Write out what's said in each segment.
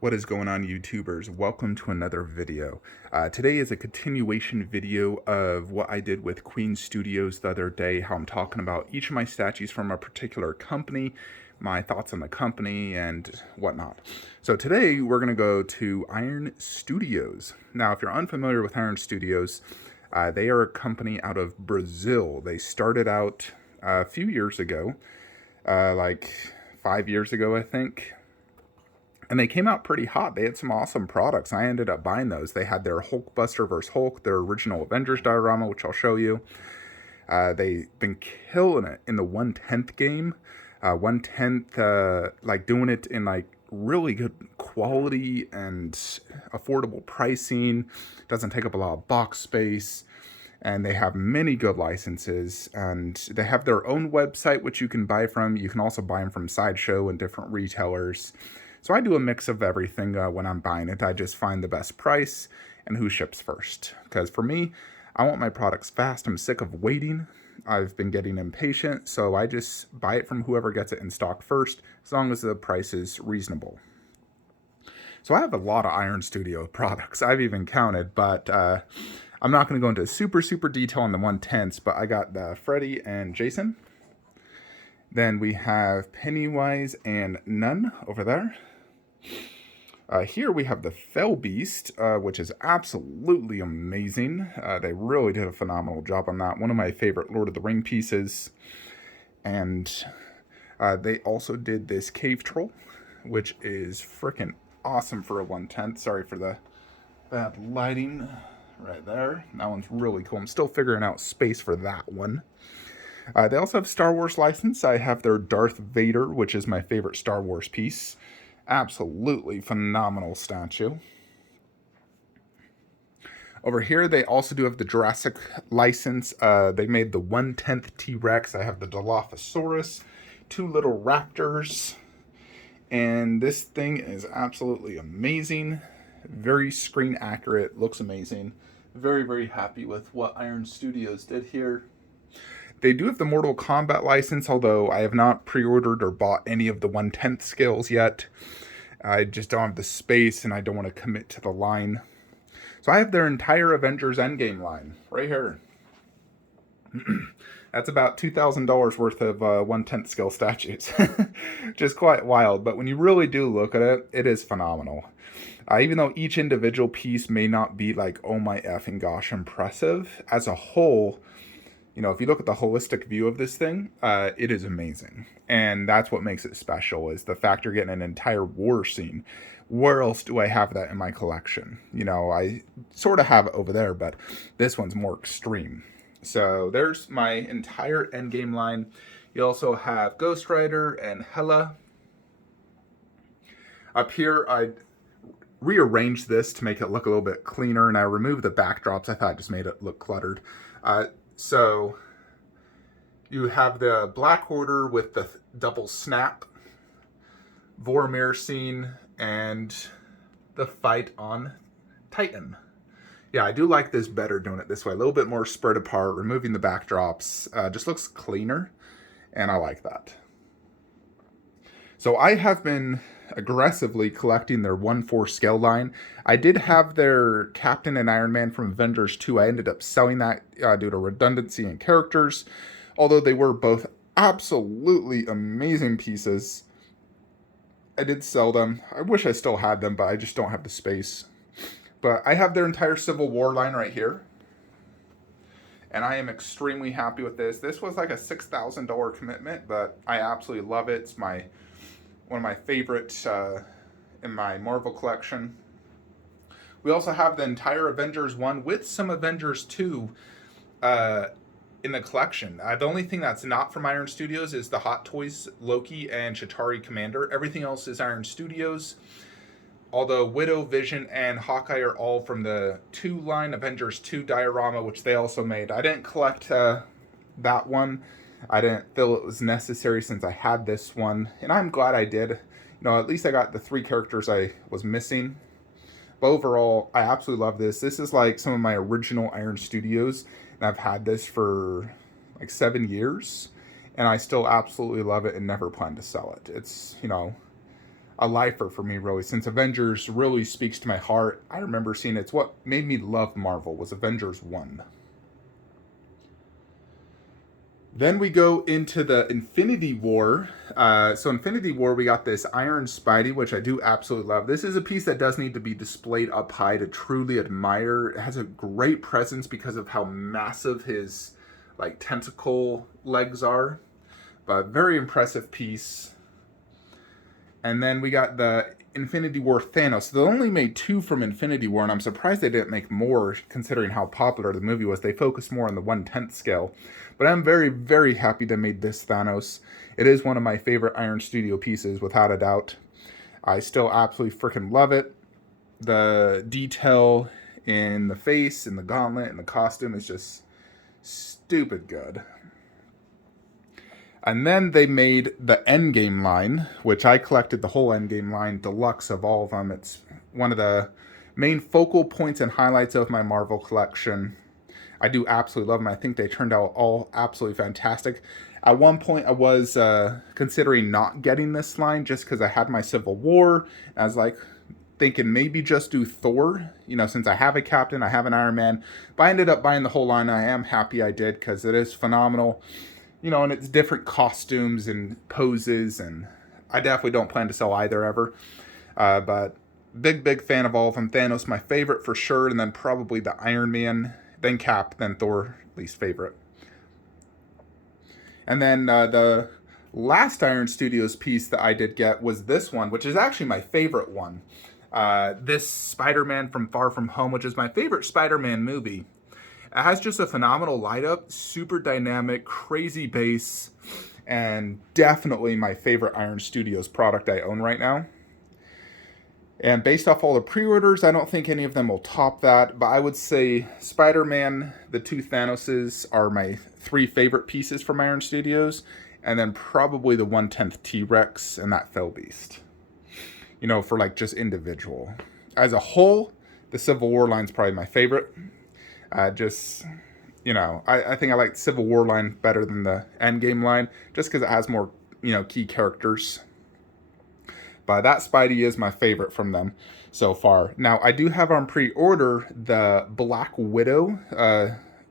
What is going on, YouTubers? Welcome to another video. Today is a continuation video of what I did with Queen Studios the other day, how I'm talking about each of my statues from a particular company, my thoughts on the company, and whatnot. So today we're going to go to Iron Studios. Now, if you're unfamiliar with Iron Studios, they are a company out of Brazil. They started out a few years ago, like 5 years ago, I think. And they came out pretty hot. They had some awesome products. I ended up buying those. They had their Hulkbuster vs. Hulk, their original Avengers diorama, which I'll show you. They've been killing it in the 1/10 game. 1/10, like doing it in like really good quality and affordable pricing. Doesn't take up a lot of box space. And they have many good licenses. And they have their own website, which you can buy from. You can also buy them from Sideshow and different retailers. So I do a mix of everything when I'm buying it. I just find the best price and who ships first. Because for me, I want my products fast. I'm sick of waiting. I've been getting impatient, so I just buy it from whoever gets it in stock first, as long as the price is reasonable. So I have a lot of Iron Studio products. I've even counted, but I'm not going to go into super detail on the 1/10s, but I got Freddy and Jason. Then we have Pennywise and Nun over there. Here we have the Fell Beast, which is absolutely amazing. They really did a phenomenal job on that. One of my favorite Lord of the Ring pieces. And they also did this Cave Troll, which is freaking awesome for a 1/10. Sorry for the bad lighting right there. That one's really cool. I'm still figuring out space for that one. They also have Star Wars license. I have their Darth Vader, which is my favorite Star Wars piece. Absolutely phenomenal statue. Over here, they also do have the Jurassic license. They made the 1/10 T-Rex. I have the Dilophosaurus, two little raptors, and this thing is absolutely amazing. Very screen accurate, looks amazing. Very happy with what Iron Studios did here. They do have the Mortal Kombat license, although I have not pre-ordered or bought any of the 1/10 scales yet. I just don't have the space, and I don't want to commit to the line. So I have their entire Avengers Endgame line right here. That's about $2,000 worth of 1/10 scale statues. Just quite wild, but when you really do look at it, it is phenomenal. Even though each individual piece may not be like, oh my effing gosh, impressive, as a whole, you know, if you look at the holistic view of this thing, it is amazing. And that's what makes it special, is the fact you're getting an entire war scene. Where else do I have that in my collection? You know, I sort of have it over there, but this one's more extreme. So there's my entire Endgame line. You also have Ghost Rider and Hela. Up here, I rearranged this to make it look a little bit cleaner, and I removed the backdrops. I thought it just made it look cluttered. So you have the Black Order with the double snap, Vormir scene, and the fight on Titan. Yeah, I do like this better doing it this way. A little bit more spread apart, removing the backdrops. Just looks cleaner, and I like that. So I have been aggressively collecting their 1/4 scale line. I did have their Captain and Iron Man from Avengers 2. I ended up selling that due to redundancy in characters, although they were both absolutely amazing pieces. I did sell them. I wish I still had them, but I just don't have the space. But I have their entire Civil War line right here, and I am extremely happy with this. This was like a $6,000 commitment, but I absolutely love it. It's one of my favorites in my Marvel collection. We also have the entire Avengers 1 with some Avengers 2 in the collection. The only thing that's not from Iron Studios is the Hot Toys Loki and Chitauri Commander. Everything else is Iron Studios. Although Widow, Vision, and Hawkeye are all from the 2 line, Avengers 2 diorama, which they also made. I didn't collect that one. I didn't feel it was necessary since I had this one, and I'm glad I did. You know, at least I got the 3 characters I was missing. But overall, I absolutely love this. This is like some of my original Iron Studios, and I've had this for like 7 years, and I still absolutely love it and never plan to sell it. It's, you know, a lifer for me, really, since Avengers really speaks to my heart. I remember seeing it's what made me love Marvel was Avengers 1. Then we go into the Infinity War. So Infinity War, we got this Iron Spidey, which I do absolutely love. This is a piece that does need to be displayed up high to truly admire. It has a great presence because of how massive his like tentacle legs are. But very impressive piece. And then we got the Infinity War Thanos. They only made 2 from Infinity War, and I'm surprised they didn't make more considering how popular the movie was. They focused more on the 1/10 scale. But I'm very, very happy they made this Thanos. It is one of my favorite Iron Studio pieces, without a doubt. I still absolutely freaking love it. The detail in the face, and the gauntlet, and the costume is just stupid good. And then they made the Endgame line, which I collected the whole Endgame line, deluxe of all of them. It's one of the main focal points and highlights of my Marvel collection. I do absolutely love them. I think they turned out all absolutely fantastic. At one point, I was considering not getting this line just because I had my Civil War. I was like thinking maybe just do Thor, since I have a Captain, I have an Iron Man. But I ended up buying the whole line. I am happy I did because it is phenomenal. And it's different costumes and poses, and I definitely don't plan to sell either ever. But big fan of all of them. Thanos, my favorite for sure, and then probably the Iron Man, then Cap, then Thor, least favorite. And then the last Iron Studios piece that I did get was this one, which is actually my favorite one. This Spider-Man from Far From Home, which is my favorite Spider-Man movie. It has just a phenomenal light up, super dynamic, crazy bass, and definitely my favorite Iron Studios product I own right now. And based off all the pre-orders, I don't think any of them will top that, but I would say Spider-Man, the 2 Thanoses are my 3 favorite pieces from Iron Studios, and then probably the 1/10 T-Rex and that Fell Beast. For like just individual. As a whole, the Civil War line's probably my favorite. I think I like the Civil War line better than the Endgame line, just because it has more, key characters. But that Spidey is my favorite from them so far. Now, I do have on pre-order the Black Widow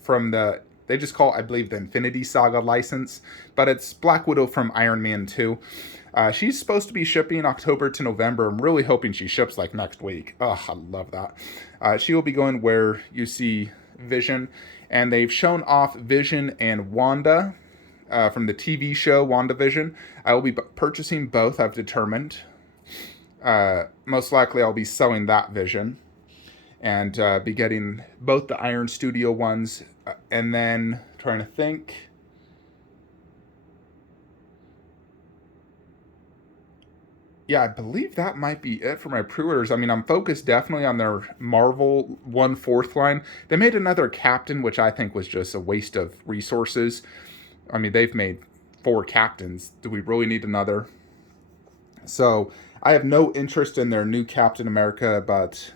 from they just call it, I believe, the Infinity Saga license, but it's Black Widow from Iron Man 2. She's supposed to be shipping October to November. I'm really hoping she ships like next week. Oh, I love that. She will be going where you see Vision, and they've shown off Vision and Wanda from the TV show WandaVision. I will be purchasing both, I've determined. Most likely I'll be selling that Vision and be getting both the Iron Studio ones, and then trying to think. Yeah, I believe that might be it for my pre-orders. I mean, I'm focused definitely on their Marvel 1/4 line. They made another Captain, which I think was just a waste of resources. I mean, they've made 4 Captains. Do we really need another? So I have no interest in their new Captain America, but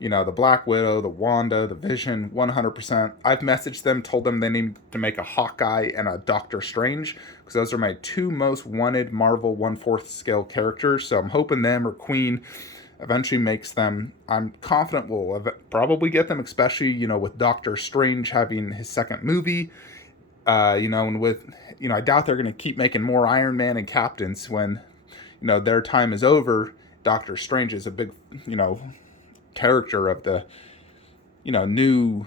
the Black Widow, the Wanda, the Vision, 100%. I've messaged them, told them they need to make a Hawkeye and a Doctor Strange, because those are my 2 most wanted Marvel 1/4 scale characters. So I'm hoping them or Queen eventually makes them. I'm confident we'll probably get them, especially, with Doctor Strange having his second movie. And with, I doubt they're going to keep making more Iron Man and Captains when, their time is over. Doctor Strange is a big, character of the, new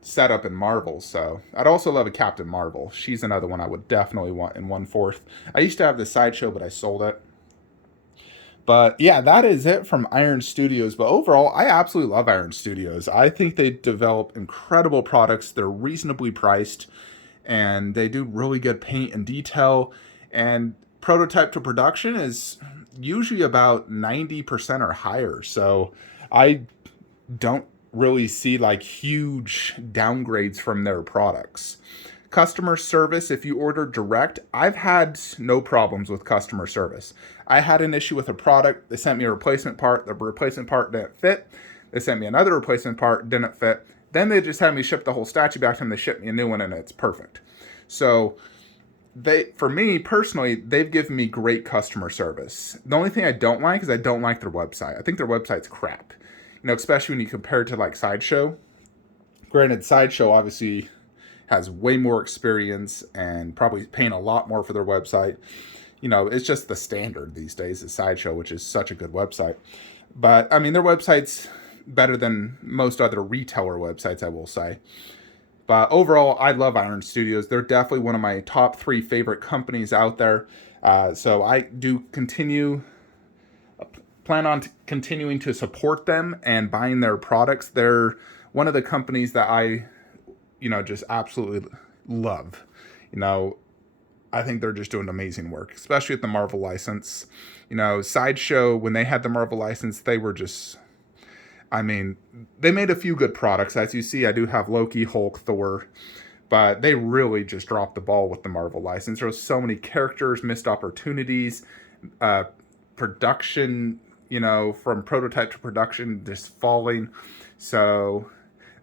setup in Marvel. So I'd also love a Captain Marvel. She's another one I would definitely want in 1/4. I used to have the Sideshow, but I sold it. But yeah, that is it from Iron Studios. But overall, I absolutely love Iron Studios. I think they develop incredible products. They're reasonably priced, and they do really good paint and detail. And prototype to production is usually about 90% or higher. So I don't really see like huge downgrades from their products. Customer service, if you order direct, I've had no problems with customer service. I had an issue with a product. They sent me a replacement part. The replacement part didn't fit. They sent me another replacement part, didn't fit. Then they just had me ship the whole statue back to them. They shipped me a new one, and it's perfect. So for me personally, they've given me great customer service. The only thing I don't like is I don't like their website. I think their website's crap. Especially when you compare it to like Sideshow. Granted, Sideshow obviously has way more experience and probably paying a lot more for their website. It's just the standard these days is Sideshow, which is such a good website. But I mean, their website's better than most other retailer websites, I will say. But overall, I love Iron Studios. They're definitely one of my top 3 favorite companies out there. So I do plan on continuing to support them and buying their products. They're one of the companies that I, just absolutely love. I think they're just doing amazing work, especially with the Marvel license. Sideshow, when they had the Marvel license, they were just, they made a few good products. As you see, I do have Loki, Hulk, Thor, but they really just dropped the ball with the Marvel license. There was so many characters, missed opportunities, production, from prototype to production, just falling. So,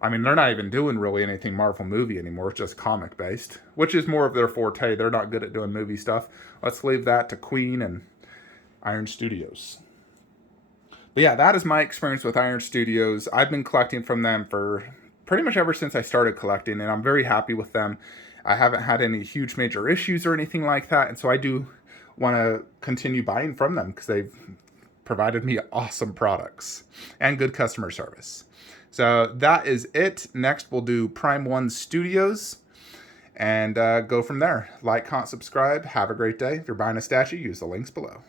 they're not even doing really anything Marvel movie anymore. It's just comic based, which is more of their forte. They're not good at doing movie stuff. Let's leave that to Queen and Iron Studios. But yeah, that is my experience with Iron Studios. I've been collecting from them for pretty much ever since I started collecting, and I'm very happy with them. I haven't had any huge major issues or anything like that, and so I do want to continue buying from them because they've provided me awesome products and good customer service. So that is it. Next, we'll do Prime 1 Studios and go from there. Like, comment, subscribe. Have a great day. If you're buying a statue, use the links below.